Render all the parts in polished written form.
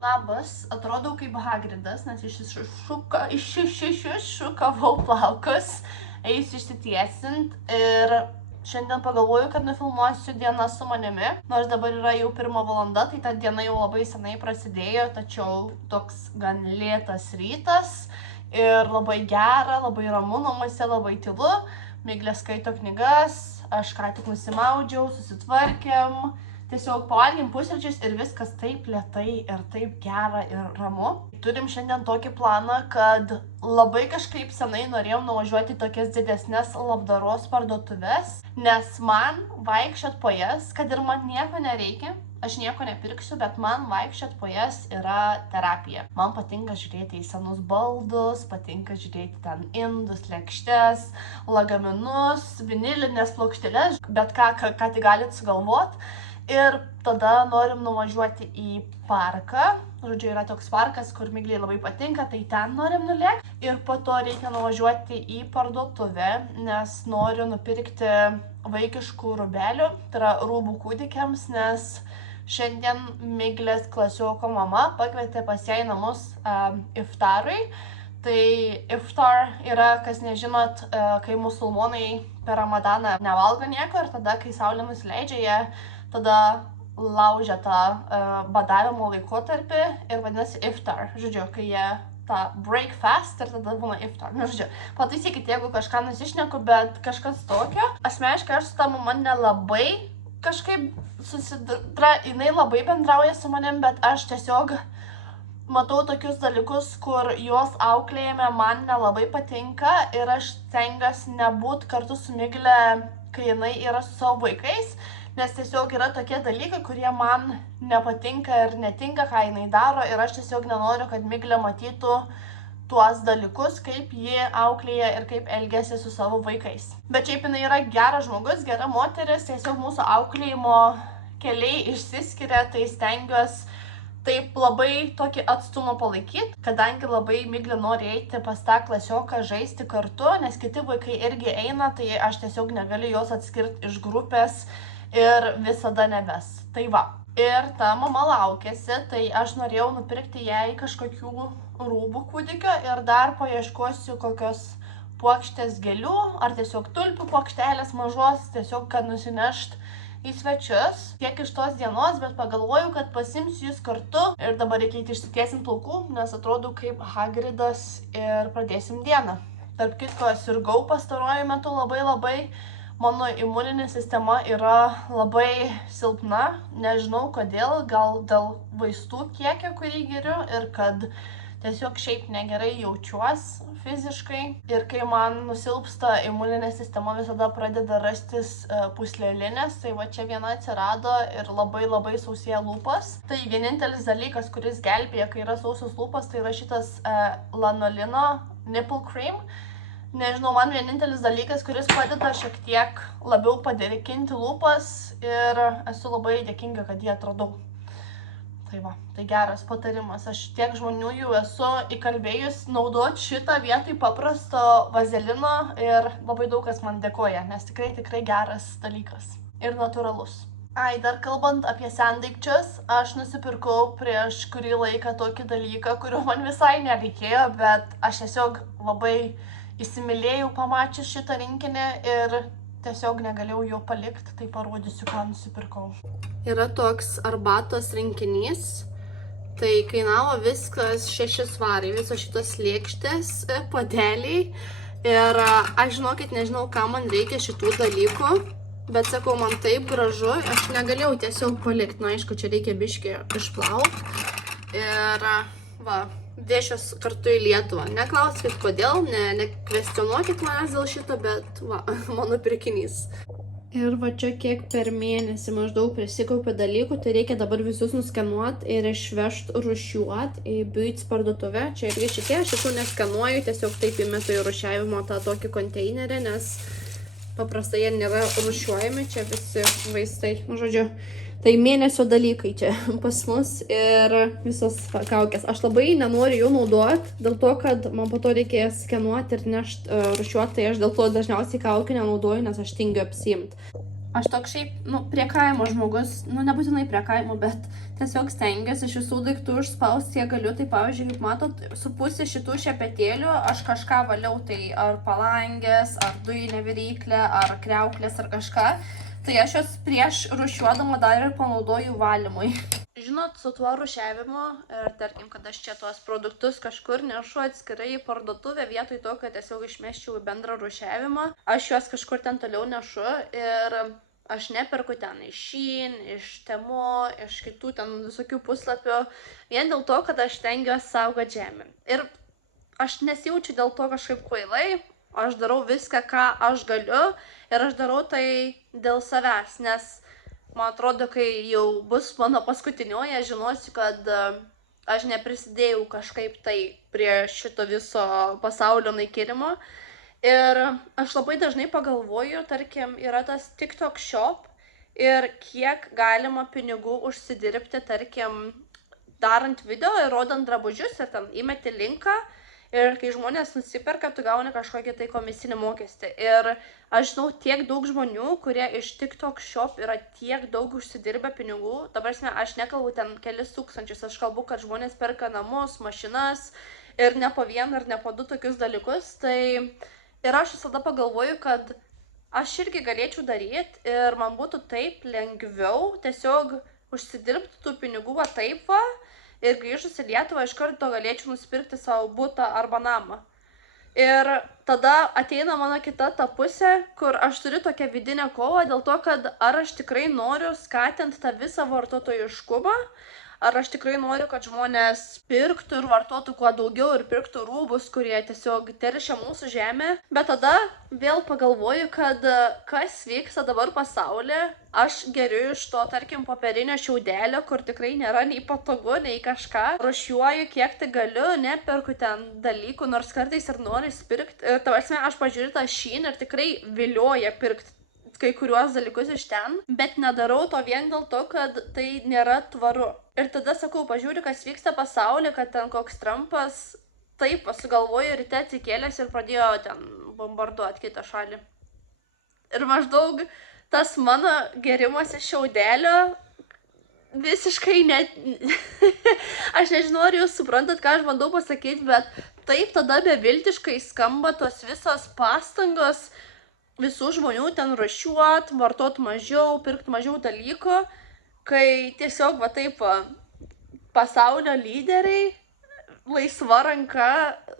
Labas, atrodau kaip Hagridas, nes iššukavau plaukus, eisiu išsitiesint ir šiandien pagalvoju, kad nufilmuosiu dieną su manimi. Nors dabar yra jau 1 valanda, tai ta diena jau labai senai prasidėjo, tačiau toks gan lėtas rytas ir labai gera, labai ramu namuose, labai tylu. Miglė skaito knygas, aš ką tik nusimaudžiau, susitvarkėm. Tiesiog pavalgėm pusryčius ir viskas taip lėtai ir taip gera ir ramu. Turim šiandien tokį planą, kad labai kažkaip senai norėjom nuvažiuoti tokias didesnės labdaros parduotuves, nes man vaikščiot po jas, kad ir man nieko nereikia, aš nieko nepirksiu, bet man vaikščiot po jas yra terapija. Man patinka žiūrėti į senus baldus, patinka žiūrėti ten indus, lėkštes, lagaminus, vinilinės plokšteles, bet ką tik galit sugalvot. Ir tada norim nuvažiuoti į parką. Žodžiu, yra toks parkas, kur Miglei labai patinka, tai ten norim nulėkti. Ir po to reikia nuvažiuoti į parduotuvę, nes noriu nupirkti vaikiškų rūbelių, tai yra rūbų kūdikiams, nes šiandien Miglės klasioko mama pakvietė pas ją į namus iftarui. Tai iftar yra, kas nežinot, kai musulmonai per Ramadaną nevalgo nieko ir tada, kai saulė nusileidžia, jie tada laužia tą badavimo laikotarpį ir vadinasi iftar. Žodžiu, kai jie tą breakfast ir tada būna iftar. Nu, žodžiu, pataisykit, jeigu kažką nusišneku, bet kažkas tokio. Asmeniškai aš su ta mama nelabai kažkaip jinai labai bendrauja su manim, bet aš tiesiog matau tokius dalykus, kur jos auklėjime man nelabai patinka ir aš stengiuosi nebūt kartu su Migle, kai jinai yra su savo vaikais. Nes tiesiog yra tokie dalykai, kurie man nepatinka ir netinka, ką jinai daro. Ir aš tiesiog nenoriu, kad Miglė matytų tuos dalykus, kaip ji auklėja ir kaip elgiasi su savo vaikais. Bet šiaip jinai yra geras žmogus, gera moteris, tiesiog mūsų auklėjimo keliai išsiskiria, tai stengiuosi taip labai tokį atstumą palaikyti, kadangi labai Miglė nori eiti pas tą klasioką žaisti kartu, nes kiti vaikai irgi eina, tai aš tiesiog negaliu jos atskirti iš grupės ir visada neves. Tai va. Ir ta mama laukėsi, tai aš norėjau nupirkti jai kažkokių rūbų kūdikio ir dar paieškosiu kokios puokštės gėlių ar tiesiog tulpių puokštelės mažos, tiesiog kad nusinešt į svečius. Tiek iš tos dienos, bet pagalvojau, kad pasimsiu jūs kartu ir dabar reikia išsitiesinti plaukų, nes atrodo kaip Hagridas ir pradėsim dieną. Tarp kitko, sirgau pastaruoju metu labai. Mano imuninė sistema yra labai silpna, nežinau kodėl, gal dėl vaistų kiekio, kurį geriu ir kad tiesiog šiaip negerai jaučiuosi fiziškai. Ir kai man nusilpsta imuninė sistema, visada pradeda rastis pūslelinės, tai va čia viena atsirado ir labai sausėja lūpas. Tai vienintelis dalykas, kuris gelbėja, kai yra sausios lūpas, tai yra šitas lanolino nipple cream. Nežinau, man vienintelis dalykas, kuris padeda šiek tiek labiau padirikinti lūpas ir esu labai dėkinga, kad jį atradau. Tai va, tai geras patarimas. Aš tiek žmonių jau esu įkalbėjus naudoti šitą vietoj paprasto vazelino ir labai daug kas man dėkoja, nes tikrai geras dalykas ir natūralus. Ai, dar kalbant apie sendaikčius, aš nusipirkau prieš kurį laiką tokį dalyką, kurio man visai nereikėjo, bet aš tiesiog labai įsimylėjau pamačius šitą rinkinį ir tiesiog negalėjau jo palikti, tai parodysiu, ką nusipirkau. Yra toks arbatos rinkinys, tai kainavo viskas 6 svarai, visos šitos lėkštės, puodeliai ir aš žinokit, nežinau, ką man reikia šitų dalykų, bet sakau, man taip gražu, aš negalėjau tiesiog palikti, nu aišku, čia reikia biškį išplauti ir va. Vešios kartu į Lietuvą. Neklauskit kodėl, nekvestionuokit manęs dėl šito, bet va, mano pirkinys. Ir va čia kiek per mėnesį maždaug prisikaupė dalykų, tai reikia dabar visus nuskenuoti ir išvežti rūšiuoti į Boots parduotuvę. Čia irgi šitie, aš šitų neskenuoju, tiesiog taip įmetu į rūšiavimo tą tokį konteinerį, nes paprastai jie nėra rūšiuojami, čia visi vaistai, žodžiu. Tai mėnesio dalykai čia pas mus ir visos kaukės. Aš labai nenoriu jų naudoti, dėl to, kad man po to reikės skenuoti ir nešti rūšiuoti, tai aš dėl to dažniausiai kaukių nenaudoju, nes aš tingiu apsiimti. Aš toks šiaip, prie kaimo žmogus, nebūtinai prie kaimo, bet tiesiog stengiuosi iš visų daiktų išspausti, kiek galiu. Tai pavyzdžiui, kaip matot, su pusė šitų šepetėlių aš kažką valiau, tai ar palangės, ar dujinė viryklė, ar kriauklės, ar kažką. Tai aš jos prieš rūšiuodama dar ir panaudoju valymui. Žinot, su tuo rūšiavimu, ir tarkim, kad aš čia tuos produktus kažkur nešu atskirai į parduotuvę, vietoj to, kad tiesiog išmeščiau į bendrą rūšiavimą, aš juos kažkur ten toliau nešu ir aš neperku ten iš Shein, iš Temu, iš kitų ten visokių puslapių, vien dėl to, kad aš stengiuosi saugoti žemę. Ir aš nesijaučiu dėl to kažkaip kvailai, aš darau viską, ką aš galiu ir aš darau tai dėl savęs, nes man atrodo, kai jau bus mano paskutinioji, aš žinosiu, kad aš neprisidėjau kažkaip tai prie šito viso pasaulio naikinimo. Ir aš labai dažnai pagalvoju, tarkim, yra tas TikTok shop ir kiek galima pinigų užsidirbti, tarkim, darant video ir rodant drabužius ir ten įmeti linką. Ir kai žmonės nusiperka, tu gauni kažkokį tai komisinį mokestį. Ir aš žinau tiek daug žmonių, kurie iš TikTok shop yra tiek daug užsidirbę pinigų. Dabar aš nekalbu ten kelis tūkstančius, aš kalbu, kad žmonės perka namus, mašinas ir ne po vieną ir ne po du tokius dalykus. Tai ir aš visada pagalvoju, kad aš irgi galėčiau daryti ir man būtų taip lengviau tiesiog užsidirbti tų pinigų va taip va. Ir grįžus į Lietuvą iš karto galėčiau nusipirkti savo butą arba namą. Ir tada ateina mano kita ta pusė, kur aš turiu tokią vidinę kovą dėl to, kad ar aš tikrai noriu skatinti tą visą vartotojiškumą, ar aš tikrai noriu, kad žmonės pirktų ir vartotų kuo daugiau ir pirktų rūbus, kurie tiesiog teršia mūsų žemę. Bet tada vėl pagalvoju, kad kas vyksta dabar pasaulyje, aš geriu iš to, tarkim, popierinio šiaudelio, kur tikrai nėra nei patogu, nei kažką. Rūšiuoju, kiek tai galiu, neperku ten dalykų, nors kartais ir noriu pirkti. Ir tavasme, aš pažiūriu tą Shein ir tikrai vilioja pirkti kai kuriuos dalykus iš ten, bet nedarau to vien dėl to, kad tai nėra tvaru. Ir tada sakau, pažiūriu, kas vyksta pasaulyje, kad ten koks Trumpas taip sugalvojo ryte atsikėlęs ir pradėjo ten bombarduoti kitą šalį. Ir maždaug tas mano gerimas iš šiaudelio visiškai net... Aš nežinau, ar jūs suprantat, ką aš bandau pasakyti, bet taip tada beviltiškai skamba tos visos pastangos visų žmonių ten rūšiuot, vartot mažiau, pirkt mažiau dalykų, kai tiesiog va taip pasaulio lyderiai laisva ranka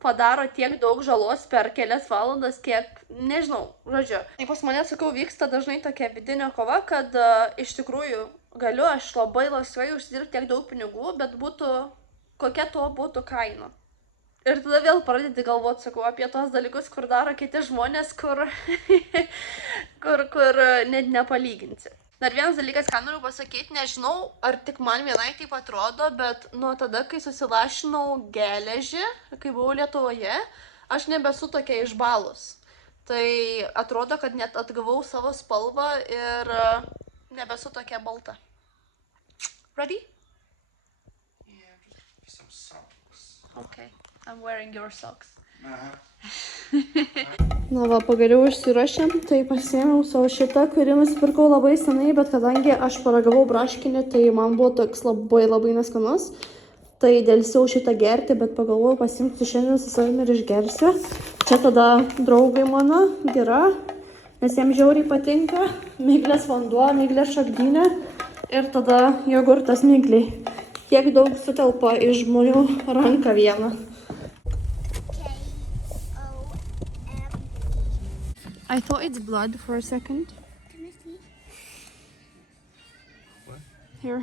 padaro tiek daug žalos per kelias valandas, kiek, nežinau, žodžiu. Tai pas mane, sakau, vyksta dažnai tokia vidinė kova, kad iš tikrųjų galiu aš labai laisvai užsidirbti tiek daug pinigų, bet kokia to būtų kaina. Ir tada vėl pradedi galvoti, sakau, apie tos dalykus, kur daro kiti žmonės, kur net nepalyginsi. Dar vienas dalykas, ką noriu pasakyti, nežinau, ar tik man vienai taip atrodo, bet nuo tada, kai susilašinau geležį, kai buvau Lietuvoje, aš nebesu tokia išbalus. Tai atrodo, kad net atgavau savo spalvą ir nebesu tokia balta. Ready? Yeah, just some socks. Okay. I'm wearing your socks. Na va, pagaliau išsiruošėm, tai pasiėmiau savo šitą, kurį nusipirkau labai senai, bet kadangi aš paragavau braškinį, tai man buvo toks labai neskanus. Tai dėlsiau šitą gerti, bet pagalvojau pasimti šiandien su savimi ir išgersiu. Čia tada draugai mano gira, nes jiems žiauriai patinka. Miglės vanduo, miglės šakdynė ir tada jogurtas migliai. Kiek daug sutelpa iš žmonių ranką vieną. I thought it's blood for a second. Can I see? What? Here.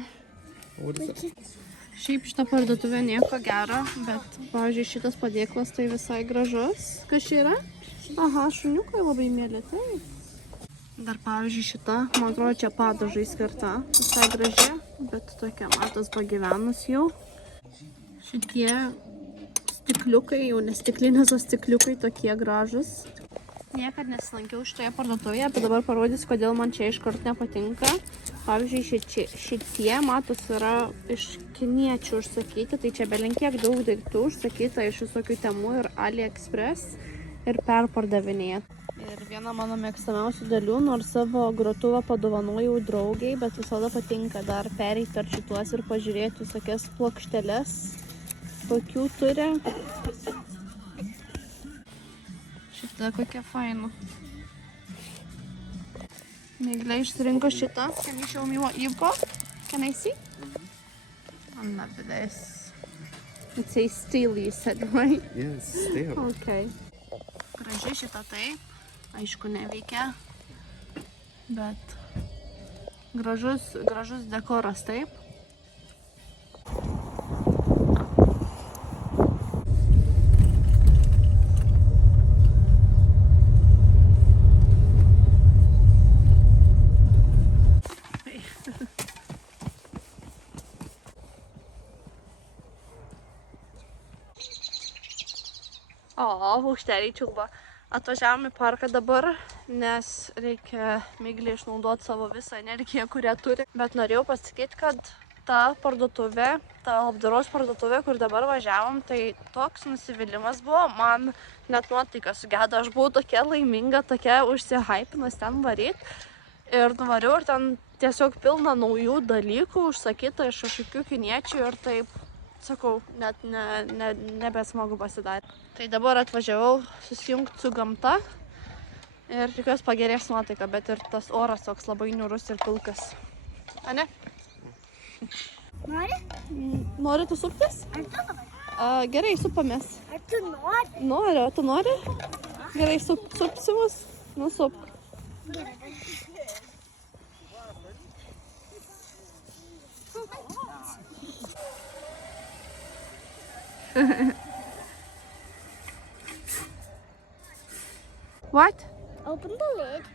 What is it? Šiaip šitą parduotuvę nieko gero, bet, pavyzdžiui, šitas padėklas tai visai gražus. Kas čia yra? Aha, šuniukai labai mėly, tai. Dar, pavyzdžiui, šita, man atrodo, čia padažai skirta. Visai graži, bet tokia, matos, pagyvenus jau. Šitie stikliukai, jau nestiklinės, o stikliukai tokie gražus. Niekad nesilankiau šitoje parduotuvėje, bet dabar parodysiu, kodėl man čia iškart nepatinka. Pavyzdžiui, šitie, matos, yra iš kiniečių užsakyti, tai čia belenkiek daug daiktų užsakyta iš visokių Temu ir AliExpress ir perpardavinėja. Ir viena mano mėgstamiausių dalių, nors savo grotuvą padovanojau draugiai, bet visada patinka dar pereiti per šituos ir pažiūrėti visokias plokšteles, kokių turi. Šitą kokia faina. Miglė išsirinko šitą. Can you show me what you've got? Can I see? I love this. It says steel, you said, right? Yes, still. Okay. Graži šita taip. Aišku, neveikia. Bet gražus dekoras taip. O, paukšteliai čiulba. Atvažiavome į parką dabar, nes reikia Miglei išnaudoti savo visą energiją, kurią turi. Bet norėjau pasakyti, kad ta parduotuvė, ta apdaros parduotuvė, kur dabar važiavom, tai toks nusivylimas buvo. Man net nuotaika sugedo. Aš buvau tokia laiminga, tokia užsihypinus ten varyti. Ir nuvariau ir ten tiesiog pilna naujų dalykų, užsakyta iš kažkokių kiniečių ir taip. Sakau, net nebesmagu pasidarė. Tai dabar atvažiavau susijungti su gamta ir tikiuosi pagerės nuotaika, bet ir tas oras toks labai niūrus ir pilkas. Ane? Nori? Nori tu suptis? Ar tu nori? Gerai, supamės. Ar tu nori? Noriu, tu nori? Gerai, supsimus? Nu, sup. What? Open the lid.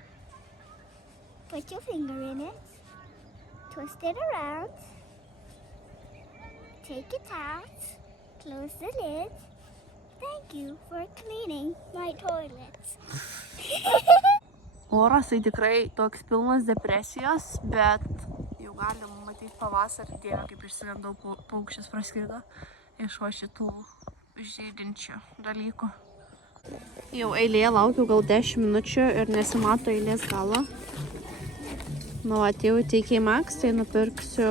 Put your finger in it. Twist it around. Take it out. Close the lid. Thank you for cleaning my toilets. Oras tai tikrai toks pilnas depresijos, bet jau galim matyti pavasarį. Dieve, kaip išsigandau, paukštis praskrido iš va šitų žydinčių dalykų. Jau eilėje laukiau gal 10 minučių ir nesimato eilės galo. Nu, atėjau į TK Maxx, tai nupirksiu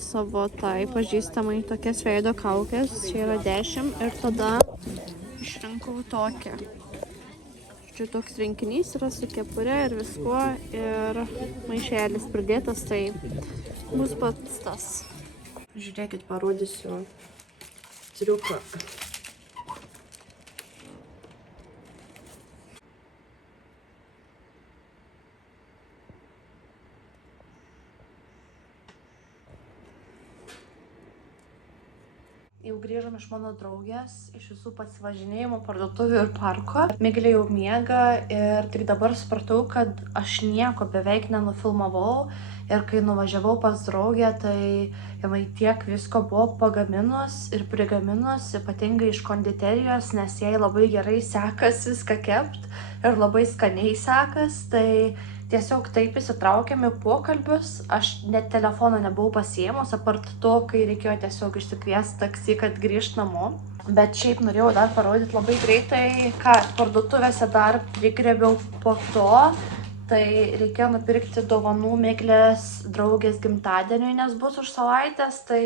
savo tai pažįstamai tokias veido kaukės. Čia yra 10 ir tada išrinkau tokią. Čia toks rinkinys yra su kepure ir viskuo ir maišelis pridėtas, tai bus pats tas. Žiūrėkit, parodysiu triuką. Jau grįžom iš mano draugės, iš visų pasivažinėjimų, parduotuvių ir parko. Miglė jau miega ir tik dabar supratau, kad aš nieko beveik nenufilmavau. Ir kai nuvažiavau pas draugę, tai jinai tiek visko buvo pagaminus ir prigaminus, ypatingai iš konditerijos, nes jai labai gerai sekas viską kept ir labai skaniai sekas. Tai tiesiog taip įsitraukėme į pokalbius. Aš net telefoną nebuvau pasiėmus, apart to, kai reikėjo tiesiog išsikviesti taksi, kad grįžt namo. Bet šiaip norėjau dar parodyti labai greitai, ką parduotuvėse dar prigrėbiau po to. Tai reikėjo nupirkti dovanų Miglės draugės gimtadieniui, nes bus už savaitės. Tai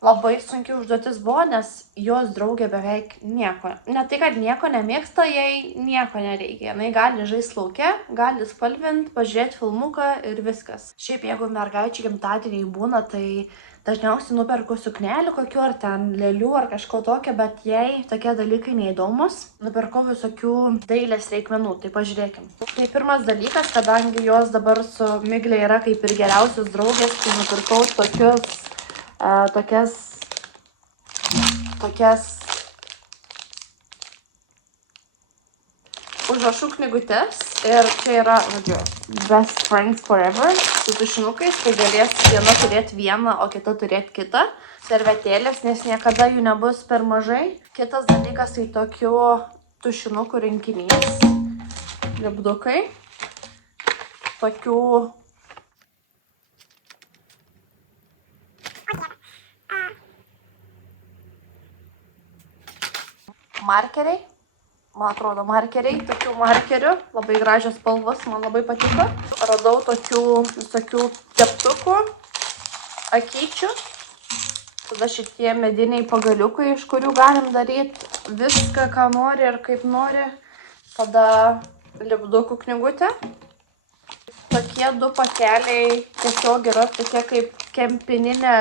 labai sunki užduotis buvo, nes jos draugė beveik nieko. Ne tai, kad nieko nemėgsta, jai nieko nereikia. Jinai gali žaisti lauke, gali spalvinti, pažiūrėti filmuką ir viskas. Šiaip jeigu mergaičių gimtadieniai būna, tai dažniausiai nuperku suknelį kokiu ar ten lėlių ar kažko tokio, bet jai tokie dalykai neįdomus. Nupirkau visokių dailės reikmenų, tai pažiūrėkim. Tai pirmas dalykas, kadangi jos dabar su Miglė yra kaip ir geriausios draugės, tai nupirkau tokias užrašų knygutes. Ir čia yra, žodžiu, Best Friends Forever su tušinukais, tai galės viena turėti vieną, o kita turėti kitą. Servetėlės, nes niekada jų nebus per mažai. Kitas dalykas, tai tokių tušinukų rinkinys. Lipdukai. Tokių markeriai. man atrodo, markeriai, tokių markerių, labai gražios spalvos, man labai patiko. Radau tokių visokių teptukų, akyčių. Tada šitie mediniai pagaliukai, iš kurių galim daryti viską, ką nori ir kaip nori. Tada lipdukų knygutė. Tokie 2 pakeliai tiesiog yra tokie kaip kempininė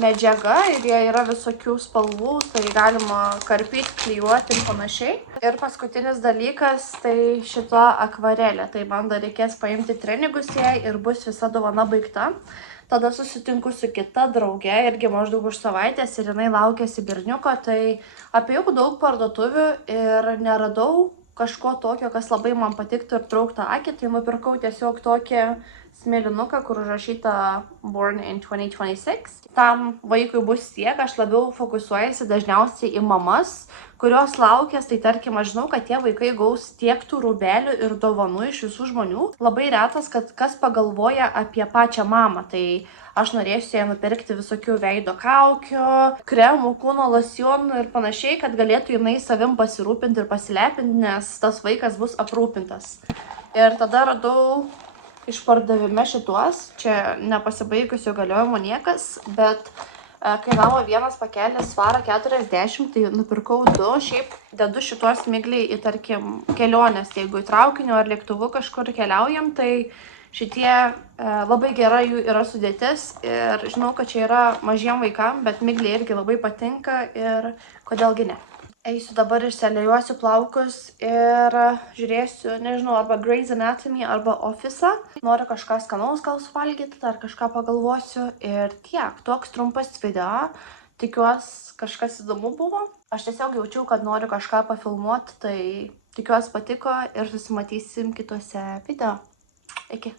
medžiaga ir jie yra visokių spalvų, tai galima karpyti, klijuoti ir panašiai. Ir paskutinis dalykas, tai šita akvarelė. Tai man dar reikės paimti treningus jai ir bus visa dovana baigta. Tada susitinku su kita drauge, irgi maždaug už savaitės ir jinai laukiasi berniuko, tai apėjau daug parduotuvių ir neradau kažko tokio, kas labai man patiktų ir trauktų akį, tai nupirkau tiesiog tokį smėlinuką, kur užrašyta Born in 2026. Tam vaikui bus tiek, aš labiau fokusuojasi dažniausiai į mamas, kurios laukės, tai tarkim, aš žinau, kad tie vaikai gaus tiek tų rūbelių ir dovanų iš visų žmonių. Labai retas, kad kas pagalvoja apie pačią mamą, tai aš norėsiu jai nupirkti visokių veido kaukių, kremų, kūno locionų ir panašiai, kad galėtų jinai savim pasirūpinti ir pasilepinti, nes tas vaikas bus aprūpintas. Ir tada radau išpardavime šituos, čia nepasibaigusio galiojimo niekas, bet kainavo vienas pakelis svarą 40, tai nupirkau 2, šiaip dedu šituos migliai į, tarkim, kelionės, jeigu į traukiniu ar lėktuvu kažkur keliaujam, tai šitie labai gera jų yra sudėtis ir žinau, kad čia yra mažiem vaikam, bet migliai irgi labai patinka ir kodėlgi ne. Eisiu dabar išseliuosiu plaukus ir žiūrėsiu, nežinau, arba Grey's Anatomy, arba Office'ą. Noriu kažką skanaus gal suvalgyti, ar kažką pagalvosiu ir tiek. Toks trumpas video. Tikiuosi, kažkas įdomu buvo. Aš tiesiog jaučiau, kad noriu kažką pafilmuoti, tai tikiuosi patiko ir susimatysim kitose video. Iki.